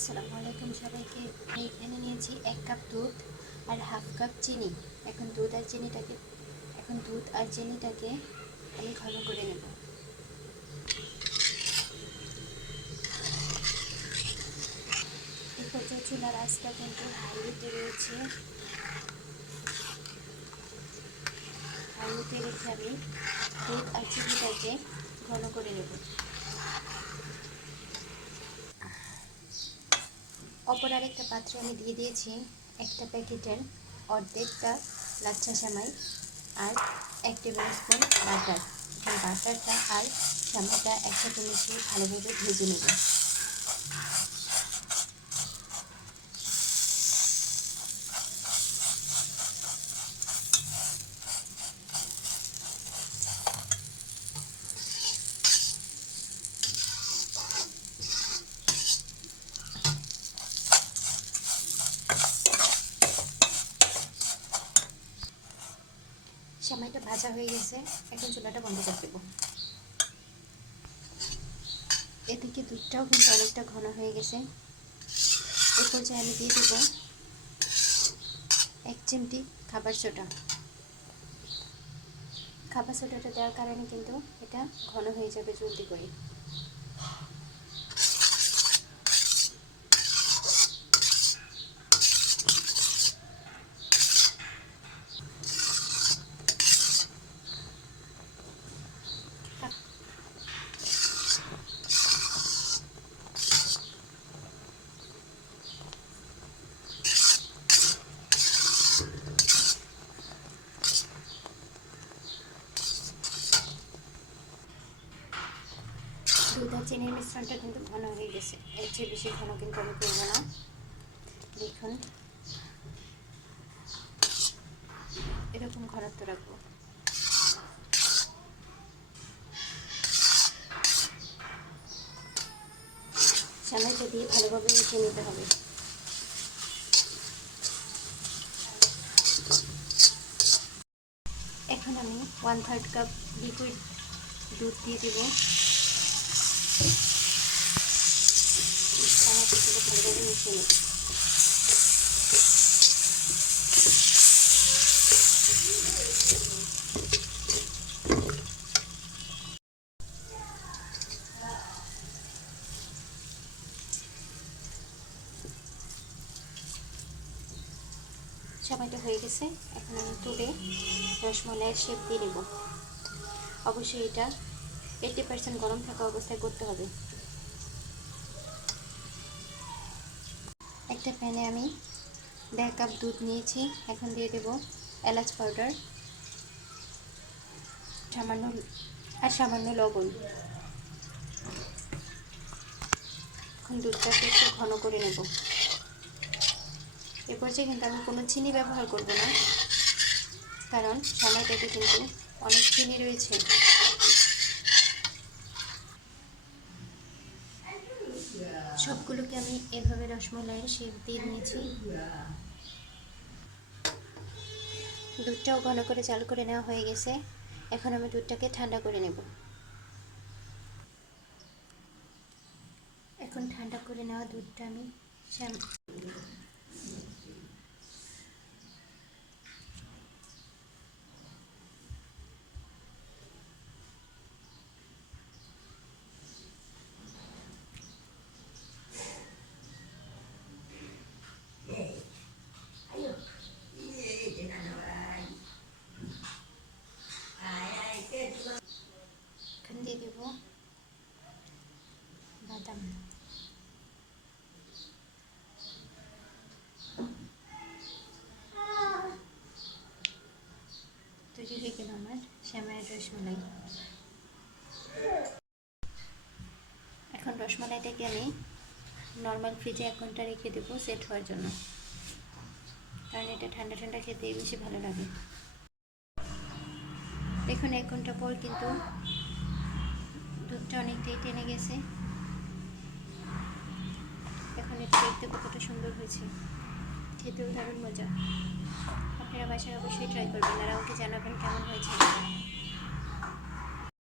আসসালামু আলাইকুম সবাইকে। আমি এখানে নিয়েছি 1 কাপ দুধ আর হাফ কাপ চিনি। এখন দুধ আর চিনিটাকে আমি ঘন করে নেব। এই পর্যায়ে চুলার আঁচটা কিন্তু হাইতে রয়েছে। হাইতে রেখে আমি দুধ আর চিনিটাকে ঘন করে নেব। অপর আরেকটা পাত্রে আমি দিয়ে দিয়েছি একটা প্যাকেটের অর্ধেকটা লাচ্ছা সেমাই আর 1 টেবিল স্পুন বাটার। বাটারটা আর সেমাইটা একসাথে মিশিয়ে ভালোভাবে ভেজে নেব। সেমাইটা ভাজা হয়ে গেছে, এখন চুলাটা বন্ধ করে দেবো। এদিকে দুধটাও কিন্তু অনেকটা ঘন হয়ে গেছে। এই পর্যায়ে আমি দিয়ে দেবো 1 চিমটি খাবার সোডা। খাবার সোডাটা দেওয়ার কারণে কিন্তু এটা ঘন হয়ে যাবে জলদি করে। দুধ আর চিনির মিশ্রণটা কিন্তু ঘন হয়ে গেছে। এর চেয়ে বেশি ঘন কিন্তু আমি করবো না। দেখুন এরকম ঘনত্ব রাখবো। সেমাইটা দিয়ে ভালোভাবে মিশিয়ে নিতে হবে। এখন আমি 1/3 কাপ লিকুইড দুধ দিয়ে দেব। সেমাইটাকে ভালোভাবে মিশিয়ে নেব। সেমাইটা হয়ে গেছে, এখন আমি তুলে রসমালাইয়ের শেপ দিয়ে নেব। অবশ্যই এটা 80% গরম থাকা অবস্থায় করতে হবে। একটা প্যানে আমি 1.5 কাপ দুধ নিয়েছি। এখন দিয়ে দেব এলাচ পাউডার সামান্য লবণ। এখন দুধটাকে একটু ঘন করে নেব। এ পর্যায়ে কিন্তু আমি কোনো চিনি ব্যবহার করব না, কারণ সেমাইটাতে কিন্তু অনেক চিনি রয়েছে। সবগুলোকে আমি এভাবে রসমালাইয়ের শেপ দিয়ে নিয়েছি। দুধটাও ঘন করে চাল করে নেওয়া হয়ে গেছে। এখন আমি দুধটাকে ঠান্ডা করে নেব। এখন ঠান্ডা করে নেওয়া দুধটা আমি দিয়ে দেব বাদাম। তৈরি হয়ে গেল আমার সেমাইয়ের রসমালাই। এখন রসমালাইটাকে আমি নর্মাল ফ্রিজে 1 ঘন্টা রেখে দেবো সেট হওয়ার জন্য, কারণ এটা ঠান্ডা ঠান্ডা খেতে বেশি ভালো লাগে। দেখুন 1 ঘন্টা পর কিন্তু দুধটা অনেকটাই টেনে গেছে। এখন এটা দেখতে কতটা সুন্দর হয়েছে, খেতেও দারুণ মজা। আপনারা বাসায় অবশ্যই ট্রাই করবেন আর আমাকে জানাবেন কেমন হয়েছে।